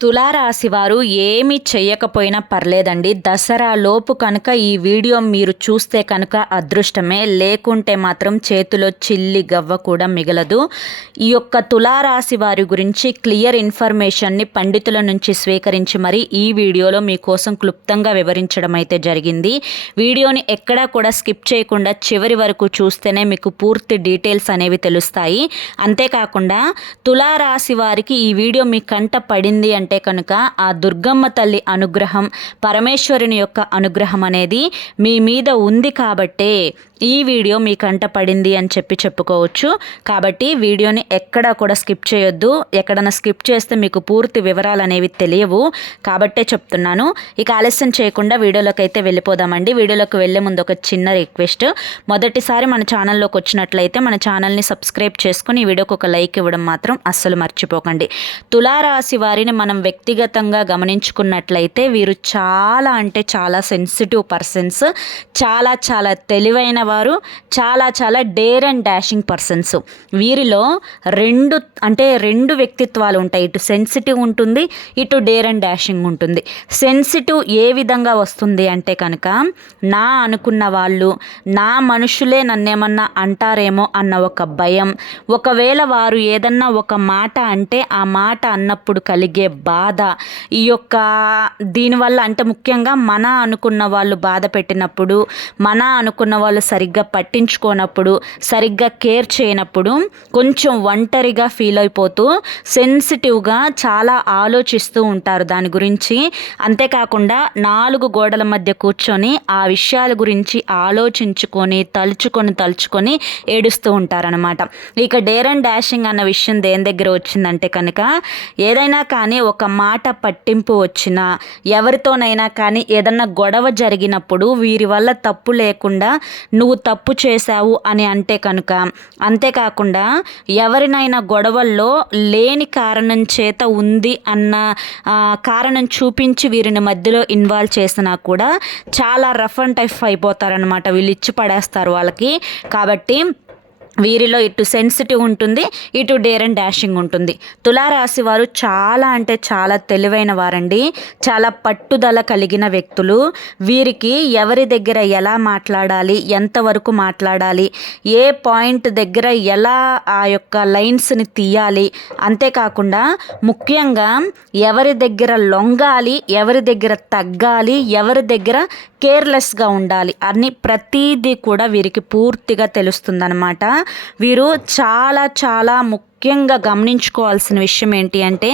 తులారాశి వారు ఏమి చేయకపోయినా పర్లేదండి. దసరా లోపు కనుక ఈ వీడియో మీరు చూస్తే కనుక అదృష్టమే. లేకుంటే మాత్రం చేతిలో చిల్లి గవ్వ కూడా మిగలదు. ఈ యొక్క తులారాశి వారి గురించి క్లియర్ ఇన్ఫర్మేషన్ని పండితుల నుంచి స్వీకరించి మరి ఈ వీడియోలో మీకోసం క్లుప్తంగా వివరించడం అయితే జరిగింది. వీడియోని ఎక్కడా కూడా స్కిప్ చేయకుండా చివరి వరకు చూస్తేనే మీకు పూర్తి డీటెయిల్స్ అనేవి తెలుస్తాయి. అంతేకాకుండా తులారాశి వారికి ఈ వీడియో మీ కంట పడింది అంటే అంటే కనుక ఆ దుర్గమ్మ తల్లి అనుగ్రహం పరమేశ్వరుని యొక్క అనుగ్రహం అనేది మీ మీద ఉంది కాబట్టే ఈ వీడియో మీ కంట పడింది అని చెప్పి చెప్పుకోవచ్చు. కాబట్టి వీడియోని ఎక్కడా కూడా స్కిప్ చేయొద్దు. ఎక్కడన్నా స్కిప్ చేస్తే మీకు పూర్తి వివరాలు అనేవి తెలియవు. కాబట్టే చెప్తున్నాను. ఇక ఆలస్యం చేయకుండా వీడియోలోకి అయితే వెళ్ళిపోదామండి. వీడియోలోకి వెళ్ళే ముందు ఒక చిన్న రిక్వెస్ట్. మొదటిసారి మన ఛానల్లోకి వచ్చినట్లయితే మన ఛానల్ని సబ్స్క్రైబ్ చేసుకుని ఈ వీడియోకి ఒక లైక్ ఇవ్వడం మాత్రం అస్సలు మర్చిపోకండి. తులారాశి వారిని మనం వ్యక్తిగతంగా గమనించుకున్నట్లయితే వీరు చాలా అంటే చాలా సెన్సిటివ్ పర్సన్స్ చాలా చాలా తెలివైన వారు. చాలా చాలా డేర్ అండ్ డాషింగ్ పర్సన్స్ వీరిలో రెండు అంటే రెండు వ్యక్తిత్వాలు ఉంటాయి. ఇటు సెన్సిటివ్ ఉంటుంది ఇటు డేర్ అండ్ డాషింగ్ ఉంటుంది. సెన్సిటివ్ ఏ విధంగా వస్తుంది అంటే కనుక నా అనుకున్న వాళ్ళు నా మనుషులే నన్నేమన్నా అంటారేమో అన్న ఒక భయం. ఒకవేళ వారు ఏదన్నా ఒక మాట అంటే ఆ మాట అన్నప్పుడు కలిగే బాధ. ఈ యొక్క దీనివల్ల అంటే ముఖ్యంగా మన అనుకున్న వాళ్ళు బాధ పెట్టినప్పుడు మన అనుకున్న వాళ్ళు సరిగ్గా పట్టించుకోనప్పుడు సరిగ్గా కేర్ చేయనప్పుడు కొంచెం ఒంటరిగా ఫీల్ అయిపోతూ సెన్సిటివ్గా చాలా ఆలోచిస్తూ ఉంటారు దాని గురించి. అంతేకాకుండా నాలుగు గోడల మధ్య కూర్చొని ఆ విషయాల గురించి ఆలోచించుకొని తలుచుకొని తలుచుకొని ఏడుస్తూ ఉంటారనమాట ఇక డేర్ అండ్ డాషింగ్ అన్న విషయం దేని దగ్గర వచ్చిందంటే కనుక ఏదైనా కానీ ఒక ఒక మాట పట్టింపు వచ్చినా ఎవరితోనైనా కానీ ఏదన్నా గొడవ జరిగినప్పుడు వీరి వల్ల తప్పు లేకుండా నువ్వు తప్పు చేశావు అని అంటే కనుక అంతేకాకుండా ఎవరినైనా గొడవల్లో లేని కారణం చేత ఉంది అన్న కారణం చూపించి వీరిని మధ్యలో ఇన్వాల్వ్ చేసినా కూడా చాలా రఫ్ అండ్ టైఫ్ అయిపోతారనమాట వీళ్ళు ఇచ్చి పడేస్తారు వాళ్ళకి. కాబట్టి వీరిలో ఇటు సెన్సిటివ్ ఉంటుంది ఇటు డేర్ అండ్ డాషింగ్ ఉంటుంది. తులారాశి వారు చాలా అంటే చాలా తెలివైన వారండి. చాలా పట్టుదల కలిగిన వ్యక్తులు. వీరికి ఎవరి దగ్గర ఎలా మాట్లాడాలి ఎంతవరకు మాట్లాడాలి ఏ పాయింట్ దగ్గర ఎలా ఆ యొక్క లైన్స్ని తీయాలి అంతేకాకుండా ముఖ్యంగా ఎవరి దగ్గర లొంగాలి ఎవరి దగ్గర తగ్గాలి ఎవరి దగ్గర కేర్లెస్గా ఉండాలి. అని ప్రతీది కూడా వీరికి పూర్తిగా తెలుస్తుందనమాట వీరు చాలా చాలా ముఖ్య ముఖ్యంగా గమనించుకోవాల్సిన విషయం ఏంటి అంటే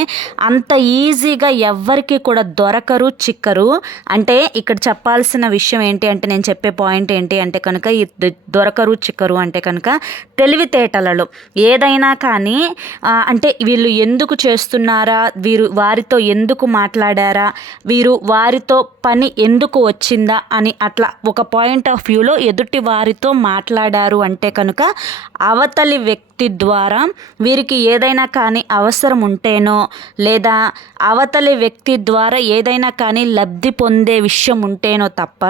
అంత ఈజీగా ఎవ్వరికి కూడా దొరకరు చిక్కరు. అంటే ఇక్కడ చెప్పాల్సిన విషయం ఏంటి అంటే నేను చెప్పే పాయింట్ ఏంటి అంటే కనుక ఈ దొరకరు చిక్కరు అంటే కనుక తెలివితేటలలో. ఏదైనా కానీ అంటే వీళ్ళు ఎందుకు చేస్తున్నారా వీరు వారితో ఎందుకు మాట్లాడారా వీరు వారితో పని ఎందుకు వచ్చిందా అని అట్లా ఒక పాయింట్ ఆఫ్ వ్యూలో ఎదుటి వారితో మాట్లాడారు అంటే కనుక అవతలి వ్యక్తి ద్వారా వీరు వీరికి ఏదైనా కానీ అవసరం ఉంటేనో లేదా అవతలి వ్యక్తి ద్వారా ఏదైనా కానీ లబ్ధి పొందే విషయం ఉంటేనో తప్ప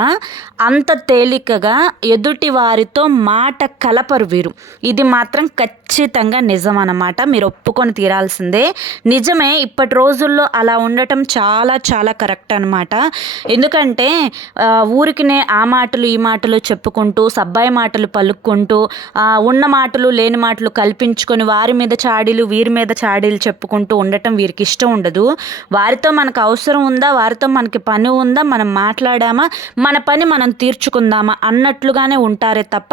అంత తేలికగా ఎదుటి వారితో మాట కలపరు వీరు. ఇది మాత్రం ఖచ్చితంగా నిజం అన్నమాట. మీరు ఒప్పుకొని తీరాల్సిందే. నిజమే ఇప్పటి రోజుల్లో అలా ఉండటం చాలా చాలా కరెక్ట్ అనమాట ఎందుకంటే ఊరికినే ఆ మాటలు ఈ మాటలు చెప్పుకుంటూ సబ్బాయి మాటలు పలుక్కుంటూ ఉన్న మాటలు లేని మాటలు కల్పించుకొని వారి మీద చాడీలు వీరి మీద చాడీలు చెప్పుకుంటూ ఉండటం వీరికి ఇష్టం ఉండదు. వారితో మనకు అవసరం ఉందా? వారితో మనకి పని ఉందా? మనం మాట్లాడామా? మన పని మనం తీర్చుకుందామా? అన్నట్లుగానే ఉంటారే తప్ప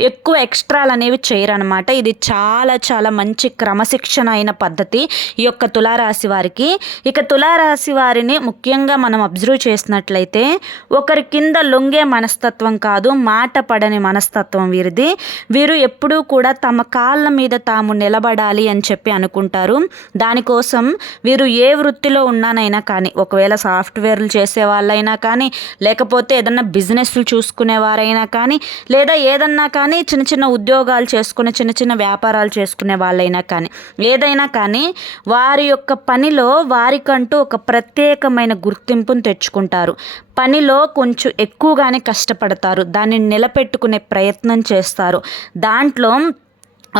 ఎక్కువ ఎక్స్ట్రాలు అనేవి చేయరనమాట ఇది చాలా చాలా మంచి క్రమశిక్షణ అయిన పద్ధతి ఈ యొక్క తులారాశి వారికి. ఇక తులారాశి వారిని ముఖ్యంగా మనం అబ్జర్వ్ చేసినట్లయితే ఒకరి కింద లొంగే మనస్తత్వం కాదు మాట పడని మనస్తత్వం వీరిది. వీరు ఎప్పుడూ కూడా తమ కాళ్ళ మీద తాము నిలబడాలి అని చెప్పి అనుకుంటారు. దానికోసం వీరు ఏ వృత్తిలో ఉన్నానైనా కానీ ఒకవేళ సాఫ్ట్వేర్లు చేసే వాళ్ళైనా కానీ లేకపోతే ఏదన్నా బిజినెస్లు చూసుకునేవారైనా కానీ లేదా ఏదన్నా కానీ చిన్న చిన్న ఉద్యోగాలు చేసుకునే చిన్న చిన్న వ్యాపారాలు చేసుకునే వాళ్ళైనా కానీ ఏదైనా కానీ వారి యొక్క పనిలో వారికంటూ ఒక ప్రత్యేకమైన గుర్తింపును తెచ్చుకుంటారు. పనిలో కొంచెం ఎక్కువగానే కష్టపడతారు. దాన్ని నిలబెట్టుకునే ప్రయత్నం చేస్తారు. దాంట్లో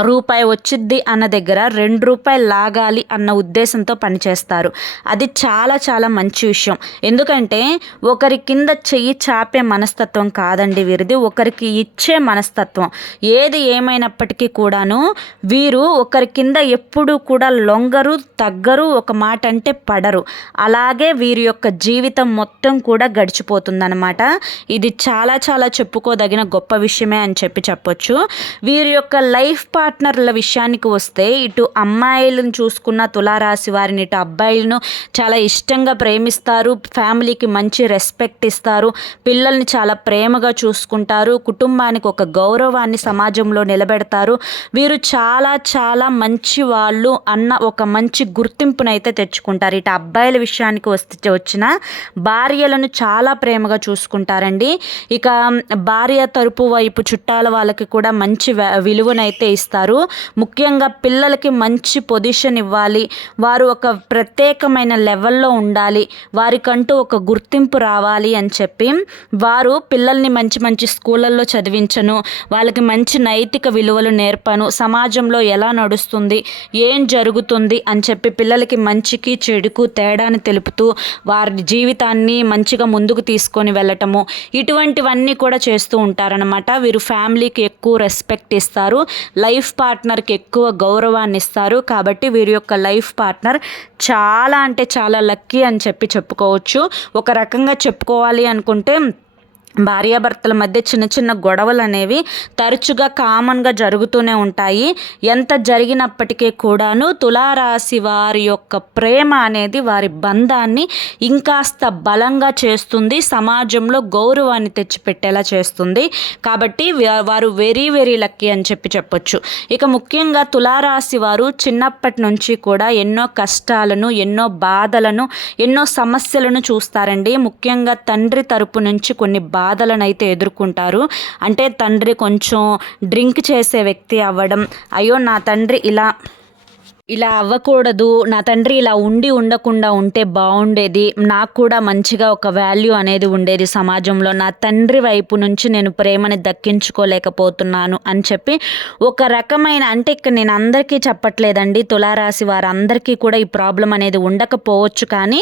రూపాయి వచ్చిద్ది అన్న దగ్గర రెండు రూపాయలు లాగాలి అన్న ఉద్దేశంతో పనిచేస్తారు. అది చాలా చాలా మంచి విషయం. ఎందుకంటే ఒకరి కింద చెయ్యి చాపే మనస్తత్వం కాదండి వీరిది. ఒకరికి ఇచ్చే మనస్తత్వం. ఏది ఏమైనప్పటికీ కూడాను వీరు ఒకరి కింద ఎప్పుడూ కూడా లొంగరు తగ్గరు ఒక మాట అంటే పడరు. అలాగే వీరి యొక్క జీవితం మొత్తం కూడా గడిచిపోతుందన్నమాట. ఇది చాలా చాలా చెప్పుకోదగిన గొప్ప విషయమే అని చెప్పి చెప్పొచ్చు. వీరి యొక్క లైఫ్ పార్ట్నర్ల విషయానికి వస్తే ఇటు అమ్మాయిలను చూసుకున్న తులారాశి వారిని ఇటు అబ్బాయిలను చాలా ఇష్టంగా ప్రేమిస్తారు ఫ్యామిలీకి మంచి రెస్పెక్ట్ ఇస్తారు పిల్లల్ని చాలా ప్రేమగా చూసుకుంటారు కుటుంబానికి ఒక గౌరవాన్ని సమాజంలో నిలబెడతారు. వీరు చాలా చాలా మంచి వాళ్ళు అన్న ఒక మంచి గుర్తింపునైతే తెచ్చుకుంటారు. ఇటు అబ్బాయిల విషయానికి వస్తే వచ్చిన భార్యలను చాలా ప్రేమగా చూసుకుంటారండి. ఇక భార్య తరపు వైపు చుట్టాల వాళ్ళకి కూడా మంచి విలువనైతే ఇస్తారు. చేస్తారు. ముఖ్యంగా పిల్లలకి మంచి పొజిషన్ ఇవ్వాలి. వారు ఒక ప్రత్యేకమైన లెవెల్లో ఉండాలి. వారికంటూ ఒక గుర్తింపు రావాలి అని చెప్పి వారు పిల్లల్ని మంచి మంచి స్కూళ్ళల్లో చదివించను. వాళ్ళకి మంచి నైతిక విలువలు నేర్పను. సమాజంలో ఎలా నడుస్తుంది? ఏం జరుగుతుంది? అని చెప్పి పిల్లలకి మంచికి చెడుకు తేడాని తెలుపుతూ వారి జీవితాన్ని మంచిగా ముందుకు తీసుకొని వెళ్ళటము. ఇటువంటివన్నీ కూడా చేస్తూ ఉంటారనమాట వీరు ఫ్యామిలీకి ఎక్కువ రెస్పెక్ట్ ఇస్తారు. లైఫ్ లైఫ్ పార్ట్నర్కి ఎక్కువ గౌరవాన్ని ఇస్తారు కాబట్టి వీరి యొక్క లైఫ్ పార్ట్నర్ చాలా అంటే చాలా లక్కీ అని చెప్పి చెప్పుకోవచ్చు. ఒక రకంగా చెప్పుకోవాలి అనుకుంటే భార్యాభర్తల మధ్య చిన్న చిన్న గొడవలు అనేవి తరచుగా కామన్గా జరుగుతూనే ఉంటాయి. ఎంత జరిగినప్పటికీ కూడాను తులారాశి వారి యొక్క ప్రేమ అనేది వారి బంధాన్ని ఇంకాస్త బలంగా చేస్తుంది. సమాజంలో గౌరవాన్ని తెచ్చిపెట్టేలా చేస్తుంది. కాబట్టి వారు వెరీ వెరీ లక్కీ అని చెప్పి చెప్పొచ్చు. ఇక ముఖ్యంగా తులారాశి వారు చిన్నప్పటి నుంచి కూడా ఎన్నో కష్టాలను ఎన్నో బాధలను ఎన్నో సమస్యలను చూస్తారండి. ముఖ్యంగా తండ్రి తరపు నుంచి కొన్ని బాధలనైతే ఎదుర్కొంటారు. అంటే తండ్రి కొంచెం డ్రింక్ చేసే వ్యక్తి అవ్వడం అయ్యో నా తండ్రి ఇలా ఇలా అవ్వకూడదు నా తండ్రి ఇలా ఉండి ఉండకుండా ఉంటే బాగుండేది నాకు కూడా మంచిగా ఒక వాల్యూ అనేది ఉండేది సమాజంలో. నా తండ్రి వైపు నుంచి నేను ప్రేమని దక్కించుకోలేకపోతున్నాను అని చెప్పి ఒక రకమైన అంటే ఇక్కడ నేను అందరికీ చెప్పట్లేదండి తులారాశి వారందరికీ కూడా ఈ ప్రాబ్లం అనేది ఉండకపోవచ్చు కానీ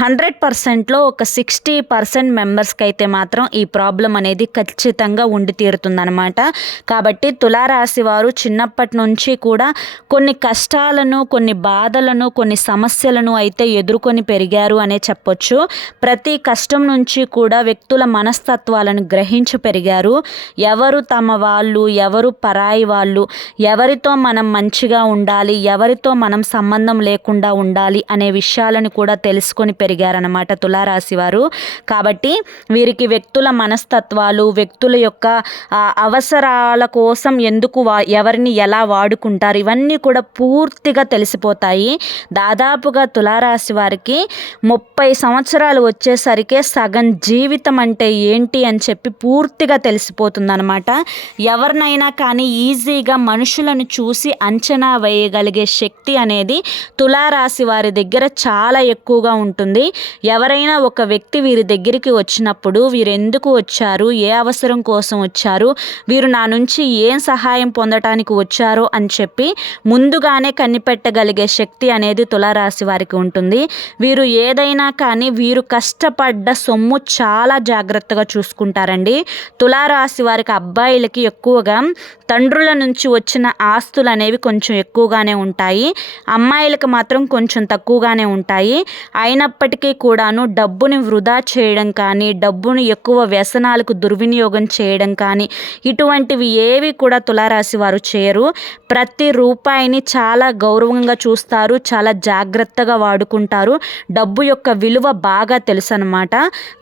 హండ్రెడ్ పర్సెంట్లో ఒక సిక్స్టీ పర్సెంట్ మెంబర్స్కి అయితే మాత్రం ఈ ప్రాబ్లం అనేది ఖచ్చితంగా ఉండి తీరుతుందనమాట కాబట్టి తులారాశి వారు చిన్నప్పటి నుంచి కూడా కొన్ని కష్టాలను కష్టాలను కొన్ని బాధలను కొన్ని సమస్యలను అయితే ఎదుర్కొని పెరిగారు అనే చెప్పొచ్చు. ప్రతి కష్టం నుంచి కూడా వ్యక్తుల మనస్తత్వాలను గ్రహించి పెరిగారు. ఎవరు తమ వాళ్ళు ఎవరు పరాయి వాళ్ళు ఎవరితో మనం మంచిగా ఉండాలి ఎవరితో మనం సంబంధం లేకుండా ఉండాలి అనే విషయాలను కూడా తెలుసుకొని పెరిగారనమాట తులారాశి వారు కాబట్టి వీరికి వ్యక్తుల మనస్తత్వాలు వ్యక్తుల యొక్క అవసరాల కోసం ఎందుకు వా ఎవరిని ఎలా వాడుకుంటారు ఇవన్నీ కూడా పూర్తి పూర్తిగా తెలిసిపోతాయి. దాదాపుగా తులారాశి వారికి ముప్పై సంవత్సరాలు వచ్చేసరికి సగం జీవితం అంటే ఏంటి అని చెప్పి పూర్తిగా తెలిసిపోతుందనమాట ఎవరినైనా కానీ ఈజీగా మనుషులను చూసి అంచనా వేయగలిగే శక్తి అనేది తులారాశి వారి దగ్గర చాలా ఎక్కువగా ఉంటుంది. ఎవరైనా ఒక వ్యక్తి వీరి దగ్గరికి వచ్చినప్పుడు వీరు ఎందుకు వచ్చారు? ఏ అవసరం కోసం వచ్చారు? వీరు నా నుంచి ఏం సహాయం పొందటానికి వచ్చారో అని చెప్పి ముందుగానే కన్ని కనిపెట్టగలిగే శక్తి అనేది తులారాశి వారికి ఉంటుంది. వీరు ఏదైనా కానీ వీరు కష్టపడ్డ సొమ్ము చాలా జాగ్రత్తగా చూసుకుంటారండి. తులారాశి వారికి అబ్బాయిలకి ఎక్కువగా తండ్రుల నుంచి వచ్చిన ఆస్తులు అనేవి కొంచెం ఎక్కువగానే ఉంటాయి. అమ్మాయిలకు మాత్రం కొంచెం తక్కువగానే ఉంటాయి. అయినప్పటికీ కూడాను డబ్బుని వృధా చేయడం కానీ డబ్బును ఎక్కువ వ్యసనాలకు దుర్వినియోగం చేయడం కానీ ఇటువంటివి ఏవి కూడా తులారాశి వారు చేయరు. ప్రతి రూపాయిని చాలా గౌరవంగా చూస్తారు చాలా జాగ్రత్తగా వాడుకుంటారు. డబ్బు యొక్క విలువ బాగా తెలుసు అనమాట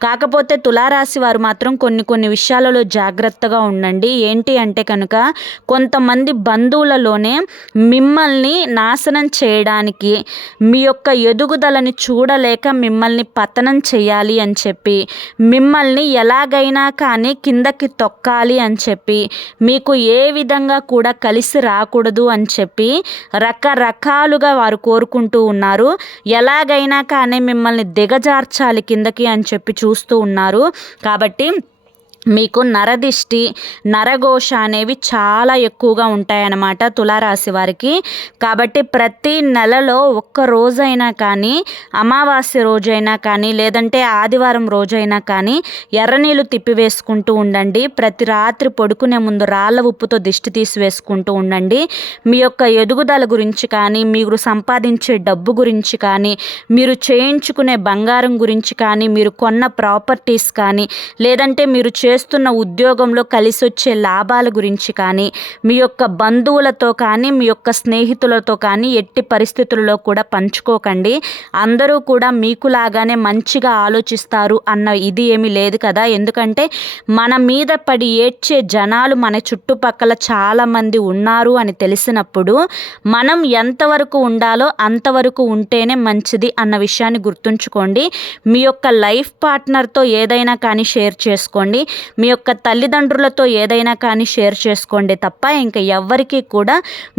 కాకపోతే తులారాశి వారు మాత్రం కొన్ని కొన్ని విషయాలలో జాగ్రత్తగా ఉండండి. ఏంటి అంటే కనుక కొంతమంది బంధువులలోనే మిమ్మల్ని నాశనం చేయడానికి మీ యొక్క ఎదుగుదలని చూడలేక మిమ్మల్ని పతనం చేయాలి అని చెప్పి మిమ్మల్ని ఎలాగైనా కానీ కిందకి తొక్కాలి అని చెప్పి మీకు ఏ విధంగా కూడా కలిసి రాకూడదు అని చెప్పి రకరకాలుగా వారు కోరుకుంటూ ఉన్నారు. ఎలాగైనా కానీ మిమ్మల్ని దిగజార్చాలి కిందకి అని చెప్పి చూస్తూ ఉన్నారు. కాబట్టి మీకు నరదిష్టి నరఘోష అనేవి చాలా ఎక్కువగా ఉంటాయన్నమాట తులారాశి వారికి. కాబట్టి ప్రతి నెలలో ఒక్క రోజైనా కానీ అమావాస్య రోజైనా కానీ లేదంటే ఆదివారం రోజైనా కానీ ఎర్రనీళ్ళు తిప్పివేసుకుంటూ ఉండండి. ప్రతి రాత్రి పడుకునే ముందు రాళ్ళ ఉప్పుతో దిష్టి తీసివేసుకుంటూ ఉండండి. మీ యొక్క ఎదుగుదల గురించి కానీ మీరు సంపాదించే డబ్బు గురించి కానీ మీరు చేయించుకునే బంగారం గురించి కానీ మీరు కొన్న ప్రాపర్టీస్ కానీ లేదంటే మీరు చేస్తున్న ఉద్యోగంలో కలిసి వచ్చే లాభాల గురించి కానీ మీ యొక్క బంధువులతో కానీ మీ యొక్క స్నేహితులతో కానీ ఎట్టి పరిస్థితుల్లో కూడా పంచుకోకండి. అందరూ కూడా మీకులాగానే మంచిగా ఆలోచిస్తారు అన్న ఇది ఏమీ లేదు కదా. ఎందుకంటే మన మీద పడి ఏడ్చే జనాలు మన చుట్టుపక్కల చాలామంది ఉన్నారు అని తెలిసినప్పుడు మనం ఎంతవరకు ఉండాలో అంతవరకు ఉంటేనే మంచిది అన్న విషయాన్ని గుర్తుంచుకోండి. మీ యొక్క లైఫ్ పార్ట్నర్తో ఏదైనా కానీ షేర్ చేసుకోండి. మీ యొక్క తల్లిదండ్రులతో ఏదైనా కానీ షేర్ చేసుకోండి తప్ప ఇంకా ఎవ్వరికీ కూడా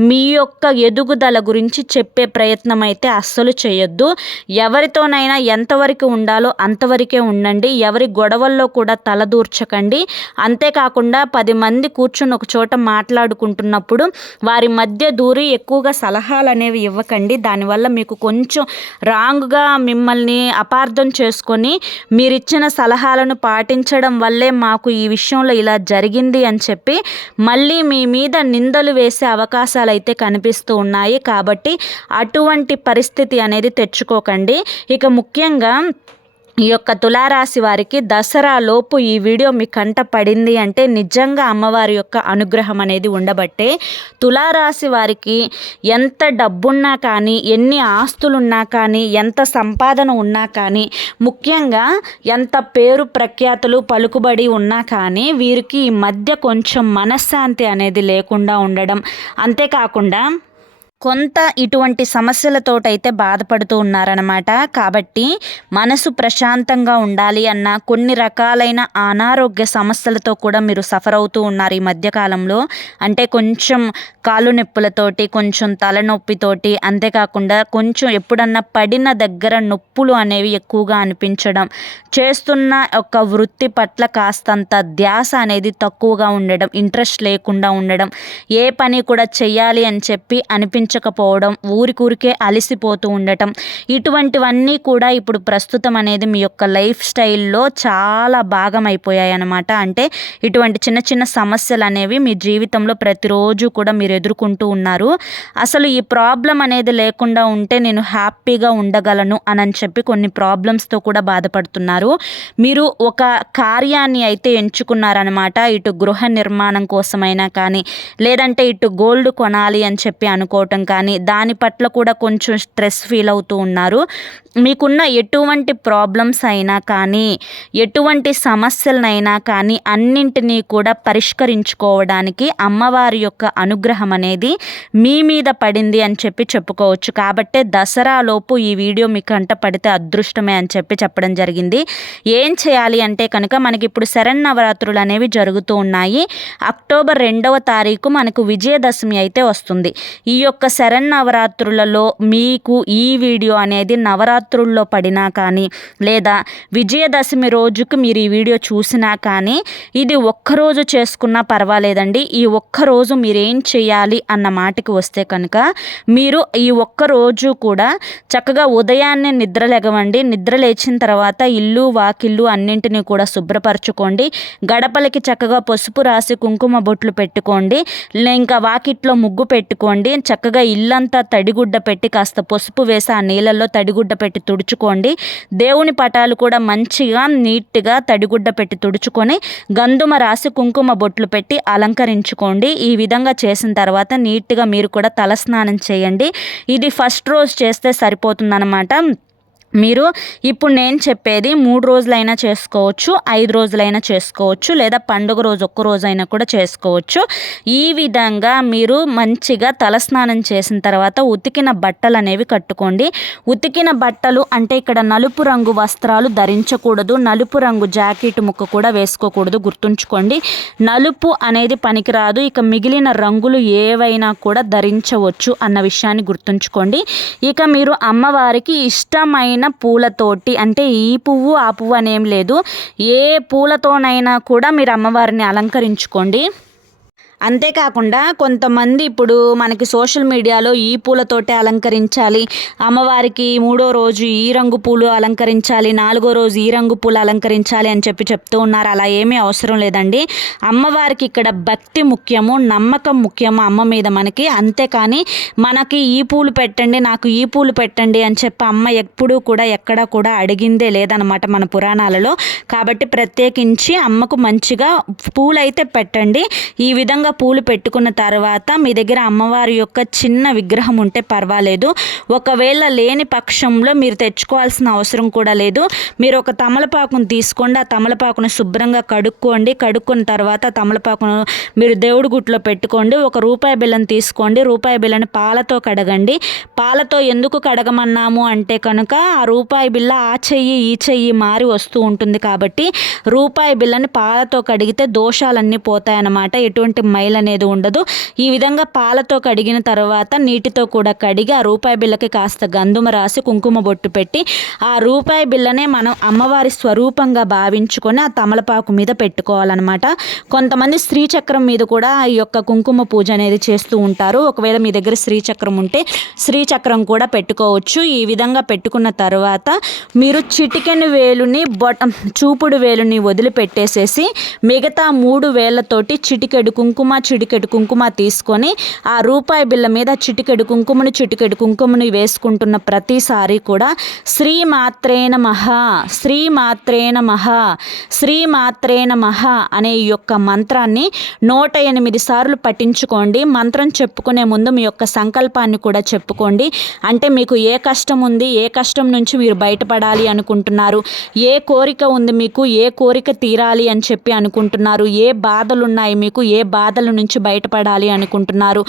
మీ యొక్క ఎదుగుదల గురించి చెప్పే ప్రయత్నం అయితే అస్సలు చేయొద్దు. ఎవరితోనైనా ఎంతవరకు ఉండాలో అంతవరకే ఉండండి. ఎవరి గొడవల్లో కూడా తలదూర్చకండి అంతేకాకుండా పది మంది కూర్చుని ఒక చోట మాట్లాడుకుంటున్నప్పుడు వారి మధ్య దూరి ఎక్కువగా సలహాలు అనేవి ఇవ్వకండి. దానివల్ల మీకు కొంచెం రాంగ్గా మిమ్మల్ని అపార్థం చేసుకొని మీరిచ్చిన సలహాలను పాటించడం వల్లే మా మాకు ఈ విషయంలో ఇలా జరిగింది అని చెప్పి మళ్ళీ మీ మీద నిందలు వేసే అవకాశాలు అయితే కనిపిస్తూ ఉన్నాయి. కాబట్టి అటువంటి పరిస్థితి అనేది తెచ్చుకోకండి. ఇక ముఖ్యంగా ఈ యొక్క తులారాశి వారికి దసరా లోపు ఈ వీడియో మీ కంట పడింది అంటే నిజంగా అమ్మవారి యొక్క అనుగ్రహం అనేది ఉండబట్టే తులారాశి వారికి ఎంత డబ్బున్నా కానీ ఎన్ని ఆస్తులున్నా కానీ ఎంత సంపాదన ఉన్నా కానీ ముఖ్యంగా ఎంత పేరు ప్రఖ్యాతులు పలుకుబడి ఉన్నా కానీ వీరికి ఈ మధ్య కొంచెం మనశ్శాంతి అనేది లేకుండా ఉండడం అంతేకాకుండా కొంత ఇటువంటి సమస్యలతోటైతే బాధపడుతూ ఉన్నారనమాట కాబట్టి మనసు ప్రశాంతంగా ఉండాలి అన్న కొన్ని రకాలైన అనారోగ్య సమస్యలతో కూడా మీరు సఫర్ అవుతూ ఉన్నారు ఈ మధ్యకాలంలో. అంటే కొంచెం కాళ్ళు నొప్పులతోటి కొంచెం తలనొప్పితోటి అంతేకాకుండా కొంచెం ఎప్పుడన్నా పడిన దగ్గర నొప్పులు అనేవి ఎక్కువగా అనిపించడం చేస్తున్న ఒక వృత్తి పట్ల కాస్తంత ధ్యాస అనేది తక్కువగా ఉండడం ఇంట్రెస్ట్ లేకుండా ఉండడం ఏ పని కూడా చెయ్యాలి అని చెప్పి కనిపించకపోవడం ఊరికూరికే అలసిపోతూ ఉండటం ఇటువంటివన్నీ కూడా ఇప్పుడు ప్రస్తుతం అనేది మీ యొక్క లైఫ్ స్టైల్లో చాలా భాగం అయిపోయాయి అనమాట అంటే ఇటువంటి చిన్న చిన్న సమస్యలు అనేవి మీ జీవితంలో ప్రతిరోజు కూడా మీరు ఎదుర్కొంటూ ఉన్నారు. అసలు ఈ ప్రాబ్లం అనేది లేకుండా ఉంటే నేను హ్యాపీగా ఉండగలను అని చెప్పి కొన్ని ప్రాబ్లమ్స్తో కూడా బాధపడుతున్నారు. మీరు ఒక కార్యాన్ని అయితే ఎంచుకున్నారనమాట ఇటు గృహ నిర్మాణం కోసమైనా కానీ లేదంటే ఇటు గోల్డ్ కొనాలి అని చెప్పి అనుకోవటం కానీ దాని పట్ల కూడా కొంచెం స్ట్రెస్ ఫీల్ అవుతూ ఉన్నారు. మీకున్న ఎటువంటి ప్రాబ్లమ్స్ అయినా కానీ ఎటువంటి సమస్యలనైనా కానీ అన్నింటినీ కూడా పరిష్కరించుకోవడానికి అమ్మవారి యొక్క అనుగ్రహం అనేది మీ మీద పడింది అని చెప్పి చెప్పుకోవచ్చు. కాబట్టే దసరాలోపు ఈ వీడియో మీ కంట పడితే అదృష్టమే అని చెప్పి చెప్పడం జరిగింది. ఏం చేయాలి అంటే కనుక మనకి ఇప్పుడు శరన్నవరాత్రులు అనేవి జరుగుతూ ఉన్నాయి. అక్టోబర్ రెండవ తారీఖు మనకు విజయదశమి అయితే వస్తుంది. ఈ యొక్క శరన్నవరాత్రులలో మీకు ఈ వీడియో అనేది నవరాత్రుల్లో పడినా కానీ లేదా విజయదశమి రోజుకు మీరు ఈ వీడియో చూసినా కానీ ఇది ఒక్కరోజు చేసుకున్నా పర్వాలేదండి. ఈ ఒక్కరోజు మీరేం చేయాలి అన్న మాటకి వస్తే కనుక మీరు ఈ ఒక్క రోజు కూడా చక్కగా ఉదయాన్నే నిద్ర లెగవండి. నిద్ర లేచిన తర్వాత ఇల్లు వాకిల్లు అన్నింటినీ కూడా శుభ్రపరచుకోండి. గడపలకి చక్కగా పసుపు రాసి కుంకుమ బొట్లు పెట్టుకోండి. ఇంకా వాకిట్లో ముగ్గు పెట్టుకోండి. చక్కగా ఇల్లంతా తడిగుడ్డ పెట్టి కాస్త పసుపు వేసి ఆ నీళ్ళల్లో తడిగుడ్డ పెట్టి తుడుచుకోండి. దేవుని పటాలు కూడా మంచిగా నీట్గా తడిగుడ్డ పెట్టి తుడుచుకొని గంధుమ రాసి కుంకుమ బొట్లు పెట్టి అలంకరించుకోండి. ఈ విధంగా చేసిన తర్వాత నీట్గా మీరు కూడా తలస్నానం చేయండి. ఇది ఫస్ట్ రోజు చేస్తే సరిపోతుందన్నమాట. మీరు ఇప్పుడు నేను చెప్పేది మూడు రోజులైనా చేసుకోవచ్చు ఐదు రోజులైనా చేసుకోవచ్చు లేదా పండుగ రోజు ఒక్క రోజైనా కూడా చేసుకోవచ్చు. ఈ విధంగా మీరు మంచిగా తలస్నానం చేసిన తర్వాత ఉతికిన బట్టలు అనేవి కట్టుకోండి. ఉతికిన బట్టలు అంటే ఇక్కడ నలుపు రంగు వస్త్రాలు ధరించకూడదు నలుపు రంగు జాకెట్ ముక్క కూడా వేసుకోకూడదు గుర్తుంచుకోండి. నలుపు అనేది పనికిరాదు ఇక మిగిలిన రంగులు ఏవైనా కూడా ధరించవచ్చు అన్న విషయాన్ని గుర్తుంచుకోండి. ఇక మీరు అమ్మవారికి ఇష్టమైన ఇష్టమైన పూలతోటి అంటే ఈ పువ్వు ఆ పువ్వు అనేం లేదు. ఏ పూలతోనైనా కూడా మీరు అమ్మవారిని అలంకరించుకోండి. అంతేకాకుండా కొంతమంది ఇప్పుడు మనకి సోషల్ మీడియాలో ఈ పూలతోటే అలంకరించాలి అమ్మవారికి మూడో రోజు ఈ రంగు పూలు అలంకరించాలి నాలుగో రోజు ఈ రంగు పూలు అలంకరించాలి అని చెప్పి చెప్తూ ఉన్నారు. అలా ఏమీ అవసరం లేదండి. అమ్మవారికి ఇక్కడ భక్తి ముఖ్యము నమ్మకం ముఖ్యము అమ్మ మీద మనకి. అంతేకాని మనకి ఈ పూలు పెట్టండి నాకు ఈ పూలు పెట్టండి అని చెప్పి అమ్మ ఎప్పుడూ కూడా ఎక్కడా కూడా అడిగిందే లేదనమాట మన పురాణాలలో. కాబట్టి ప్రత్యేకించి అమ్మకు మంచిగా పూలైతే పెట్టండి. ఈ విధంగా పూలు పెట్టుకున్న తర్వాత మీ దగ్గర అమ్మవారి యొక్క చిన్న విగ్రహం ఉంటే పర్వాలేదు. ఒకవేళ లేని పక్షంలో మీరు తెచ్చుకోవాల్సిన అవసరం కూడా లేదు. మీరు ఒక తమలపాకును తీసుకోండి. ఆ తమలపాకును శుభ్రంగా కడుక్కోండి. కడుక్కున్న తర్వాత తమలపాకును మీరు దేవుడి గుట్లో పెట్టుకోండి. ఒక రూపాయి బిళ్ళను తీసుకోండి. రూపాయి బిల్లని పాలతో కడగండి. పాలతో ఎందుకు కడగమన్నాము అంటే కనుక ఆ రూపాయి బిల్ల ఆ చెయ్యి ఈ చెయ్యి మారి వస్తూ ఉంటుంది కాబట్టి రూపాయి బిల్లని పాలతో కడిగితే దోషాలన్నీ పోతాయన్నమాట. ఎటువంటి స్మైల్ అనేది ఉండదు. ఈ విధంగా పాలతో కడిగిన తర్వాత నీటితో కూడా కడిగి ఆ రూపాయి బిళ్ళకి కాస్త గంధుమ రాసి కుంకుమ బొట్టు పెట్టి ఆ రూపాయి బిళ్ళనే మనం అమ్మవారి స్వరూపంగా భావించుకొని ఆ తమలపాకు మీద పెట్టుకోవాలన్నమాట. కొంతమంది శ్రీచక్రం మీద కూడా ఈ యొక్క కుంకుమ పూజ అనేది చేస్తూ ఉంటారు. ఒకవేళ మీ దగ్గర శ్రీచక్రం ఉంటే శ్రీచక్రం కూడా పెట్టుకోవచ్చు. ఈ విధంగా పెట్టుకున్న తర్వాత మీరు చిటికెను వేలుని బొట చూపుడు వేలుని వదిలిపెట్టేసేసి మిగతా మూడు వేలతోటి చిటికెడు కుంకుమ చిటికెడు కుంకుమ తీసుకొని ఆ రూపాయి బిళ్ళ మీద చిటికెడు కుంకుమని చిటికెడు కుంకుమను వేసుకుంటున్న ప్రతిసారి కూడా శ్రీ మాత్రేన మహా శ్రీ మాత్రేన మహా శ్రీ మాత్రేన మహా అనే ఈ యొక్క మంత్రాన్ని నూట ఎనిమిది సార్లు పఠించుకోండి. మంత్రం చెప్పుకునే ముందు మీ యొక్క సంకల్పాన్ని కూడా చెప్పుకోండి. అంటే మీకు ఏ కష్టం ఉంది ఏ కష్టం నుంచి మీరు బయటపడాలి అనుకుంటున్నారు ఏ కోరిక ఉంది మీకు ఏ కోరిక తీరాలి అని చెప్పి అనుకుంటున్నారు ఏ బాధలు ఉన్నాయి మీకు ఏ బాధల నుంచి బయటపడాలి అనుకుంటున్నారు.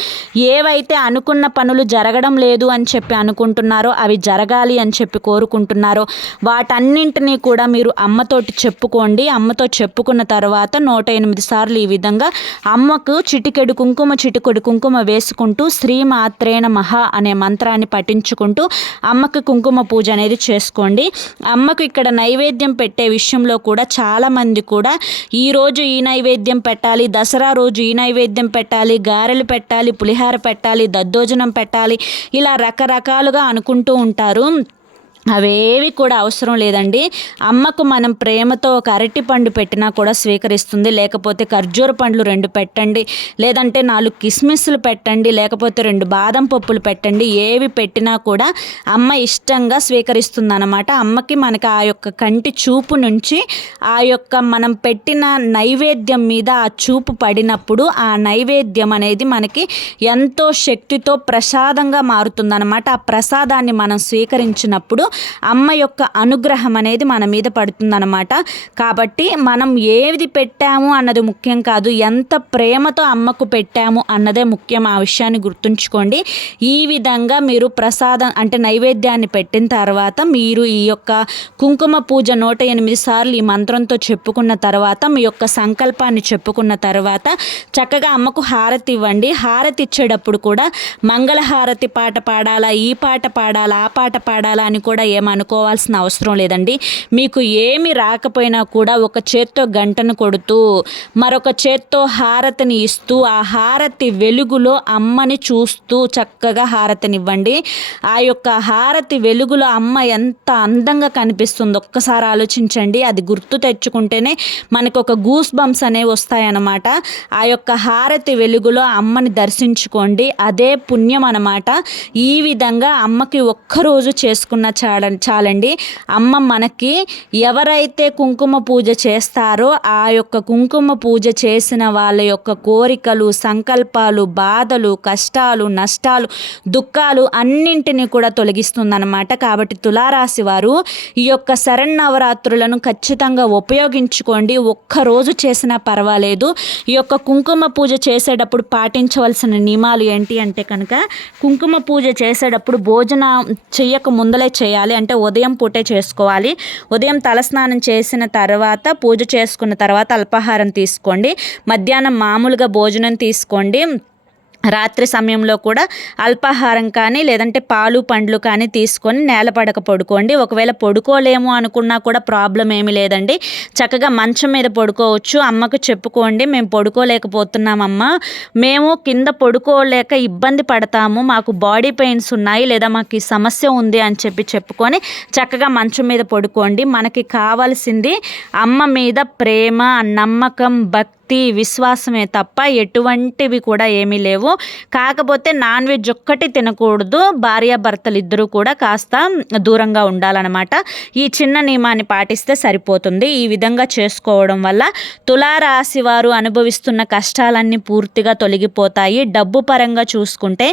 ఏవైతే అనుకున్న పనులు జరగడం లేదు అని చెప్పి అనుకుంటున్నారో అవి జరగాలి అని చెప్పి కోరుకుంటున్నారో వాటన్నింటినీ కూడా మీరు అమ్మతోటి చెప్పుకోండి. అమ్మతో చెప్పుకున్న తర్వాత నూట ఎనిమిది సార్లు ఈ విధంగా అమ్మకు చిటికెడు కుంకుమ చిటికెడు కుంకుమ వేసుకుంటూ శ్రీ మాత్రేన మహా అనే మంత్రాన్ని పఠించుకుంటూ అమ్మకు కుంకుమ పూజ అనేది చేసుకోండి. అమ్మకు ఇక్కడ నైవేద్యం పెట్టే విషయంలో కూడా చాలామంది కూడా ఈరోజు ఈ నైవేద్యం పెట్టాలి దసరా రోజు ఈ నైవేద్యం పెట్టాలి గారెలు పెట్టాలి పులిహార పెట్టాలి దద్దోజనం పెట్టాలి ఇలా రకరకాలుగా అనుకుంటూ ఉంటారు. అవేవి కూడా అవసరం లేదండి. అమ్మకు మనం ప్రేమతో ఒక అరటి పండు పెట్టినా కూడా స్వీకరిస్తుంది. లేకపోతే ఖర్జూర పండ్లు రెండు పెట్టండి. లేదంటే నాలుగు కిస్మిస్లు పెట్టండి. లేకపోతే రెండు బాదం పప్పులు పెట్టండి. ఏవి పెట్టినా కూడా అమ్మ ఇష్టంగా స్వీకరిస్తుంది అనమాట అమ్మకి మనకి ఆ యొక్క కంటి చూపు నుంచి ఆ యొక్క మనం పెట్టిన నైవేద్యం మీద ఆ చూపు పడినప్పుడు ఆ నైవేద్యం అనేది మనకి ఎంతో శక్తితో ప్రసాదంగా మారుతుందన్నమాట. ఆ ప్రసాదాన్ని మనం స్వీకరించినప్పుడు అమ్మ యొక్క అనుగ్రహం అనేది మన మీద పడుతుందన్నమాట. కాబట్టి మనం ఏది పెట్టాము అన్నది ముఖ్యం కాదు ఎంత ప్రేమతో అమ్మకు పెట్టాము అన్నదే ముఖ్యం ఆ విషయాన్ని గుర్తుంచుకోండి. ఈ విధంగా మీరు ప్రసాదం అంటే నైవేద్యాన్ని పెట్టిన తర్వాత మీరు ఈ యొక్క కుంకుమ పూజ నూట ఎనిమిది సార్లు ఈ మంత్రంతో చెప్పుకున్న తర్వాత మీ యొక్క సంకల్పాన్ని చెప్పుకున్న తర్వాత చక్కగా అమ్మకు హారతి ఇవ్వండి. హారతి ఇచ్చేటప్పుడు కూడా మంగళహారతి పాట పాడాలా ఈ పాట పాడాలా ఆ పాట పాడాలా అని కూడా ఏమనుకోవాల్సిన అవసరం లేదండి. మీకు ఏమి రాకపోయినా కూడా ఒక చేత్తో గంటను కొడుతూ మరొక చేత్తో హారతిని ఇస్తూ ఆ హారతి వెలుగులో అమ్మని చూస్తూ చక్కగా హారతినివ్వండి. ఆ యొక్క హారతి వెలుగులో అమ్మ ఎంత అందంగా కనిపిస్తుందో ఒక్కసారి ఆలోచించండి. అది గుర్తు తెచ్చుకుంటేనే మనకు ఒక గూస్ బంప్స్ అనేవి వస్తాయన్నమాట. ఆ యొక్క హారతి వెలుగులో అమ్మని దర్శించుకోండి. అదే పుణ్యం అన్నమాట. ఈ విధంగా అమ్మకి ఒక్కరోజు చేసుకున్న చాడ చాలండి. అమ్మ మనకి ఎవరైతే కుంకుమ పూజ చేస్తారో ఆ యొక్క కుంకుమ పూజ చేసిన వాళ్ళ యొక్క కోరికలు సంకల్పాలు బాధలు కష్టాలు నష్టాలు దుఃఖాలు అన్నింటినీ కూడా తొలగిస్తుందన్నమాట. కాబట్టి తులారాశి వారు ఈ యొక్క శరణవరాత్రులను ఖచ్చితంగా ఉపయోగించుకోండి. ఒక్కరోజు చేసినా పర్వాలేదు. ఈ యొక్క కుంకుమ పూజ చేసేటప్పుడు పాటించవలసిన నియమాలు ఏంటి అంటే కనుక కుంకుమ పూజ చేసేటప్పుడు భోజనం చేయక ముందలే చేయాలి. అంటే ఉదయం పూటే చేసుకోవాలి. ఉదయం తలస్నానం చేసిన తర్వాత పూజ చేసుకున్న తర్వాత అల్పాహారం తీసుకోండి. మధ్యాహ్నం మామూలుగా భోజనం తీసుకోండి. రాత్రి సమయంలో కూడా అల్పాహారం కానీ లేదంటే పాలు పండ్లు కానీ తీసుకొని నేలపడక పడుకోండి. ఒకవేళ పడుకోలేము అనుకున్నా కూడా ప్రాబ్లం ఏమీ లేదండి. చక్కగా మంచం మీద పడుకోవచ్చు. అమ్మకు చెప్పుకోండి మేము పడుకోలేకపోతున్నామమ్మ. మేము కింద పడుకోలేక ఇబ్బంది పడతాము. మాకు బాడీ పెయిన్స్ ఉన్నాయి లేదా మాకు ఈ సమస్య ఉంది అని చెప్పి చెప్పుకొని చక్కగా మంచం మీద పడుకోండి. మనకి కావాల్సింది అమ్మ మీద ప్రేమ నమ్మకం భక్తి భక్తి విశ్వాసమే తప్ప ఎటువంటివి కూడా ఏమీ లేవు. కాకపోతే నాన్ వెజ్ ఒక్కటి తినకూడదు. భార్యాభర్తలు ఇద్దరు కూడా కాస్త దూరంగా ఉండాలన్నమాట. ఈ చిన్న నియమాన్ని పాటిస్తే సరిపోతుంది. ఈ విధంగా చేసుకోవడం వల్ల తులారాశి వారు అనుభవిస్తున్న కష్టాలన్నీ పూర్తిగా తొలగిపోతాయి. డబ్బు పరంగా చూసుకుంటే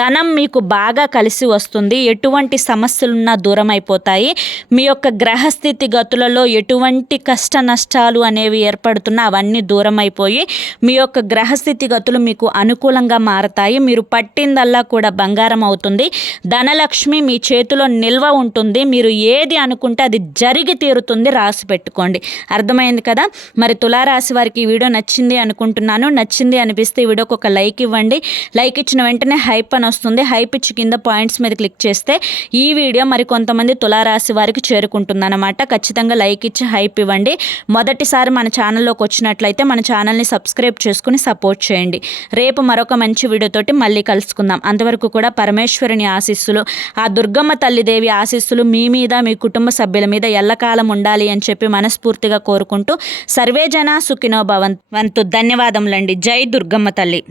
ధనం మీకు బాగా కలిసి వస్తుంది. ఎటువంటి సమస్యలున్నా దూరం అయిపోతాయి మీ యొక్క గ్రహస్థితి గతులలో ఎటువంటి కష్ట నష్టాలు అనేవి ఏర్పడుతున్నా అవన్నీ దూరం అయిపోయి మీ యొక్క గ్రహస్థితి గతులు మీకు అనుకూలంగా మారతాయి. మీరు పట్టిందల్లా కూడా బంగారం అవుతుంది. ధనలక్ష్మి మీ చేతిలో నిల్వ ఉంటుంది. మీరు ఏది అనుకుంటే అది జరిగి తీరుతుంది. రాసి పెట్టుకోండి. అర్థమైంది కదా? మరి తులారాశి వారికి ఈ వీడియో నచ్చింది అనుకుంటున్నాను. నచ్చింది అనిపిస్తే ఈ వీడియోకి ఒక లైక్ ఇవ్వండి. లైక్ ఇచ్చిన వెంటనే హైప్ అని వస్తుంది. హైప్ ఇచ్చి కింద పాయింట్స్ మీద క్లిక్ చేస్తే ఈ వీడియో మరి కొంతమంది తులారాశి వారికి చేరుకుంటుంది అనమాట ఖచ్చితంగా లైక్ ఇచ్చి హైప్ ఇవ్వండి. మొదటిసారి మన ఛానల్లోకి వచ్చినట్లయితే మన మన ఛానల్ని సబ్స్క్రైబ్ చేసుకుని సపోర్ట్ చేయండి. రేపు మరొక మంచి వీడియోతోటి మళ్ళీ కలుసుకుందాం. అంతవరకు కూడా పరమేశ్వరుని ఆశీస్సులు ఆ దుర్గమ్మ తల్లిదేవి ఆశీస్సులు మీ మీద మీ కుటుంబ సభ్యుల మీద ఎల్లకాలం ఉండాలి అని చెప్పి మనస్ఫూర్తిగా కోరుకుంటూ సర్వేజన సుఖినో భవంతు. ధన్యవాదములండి. జై దుర్గమ్మ తల్లి.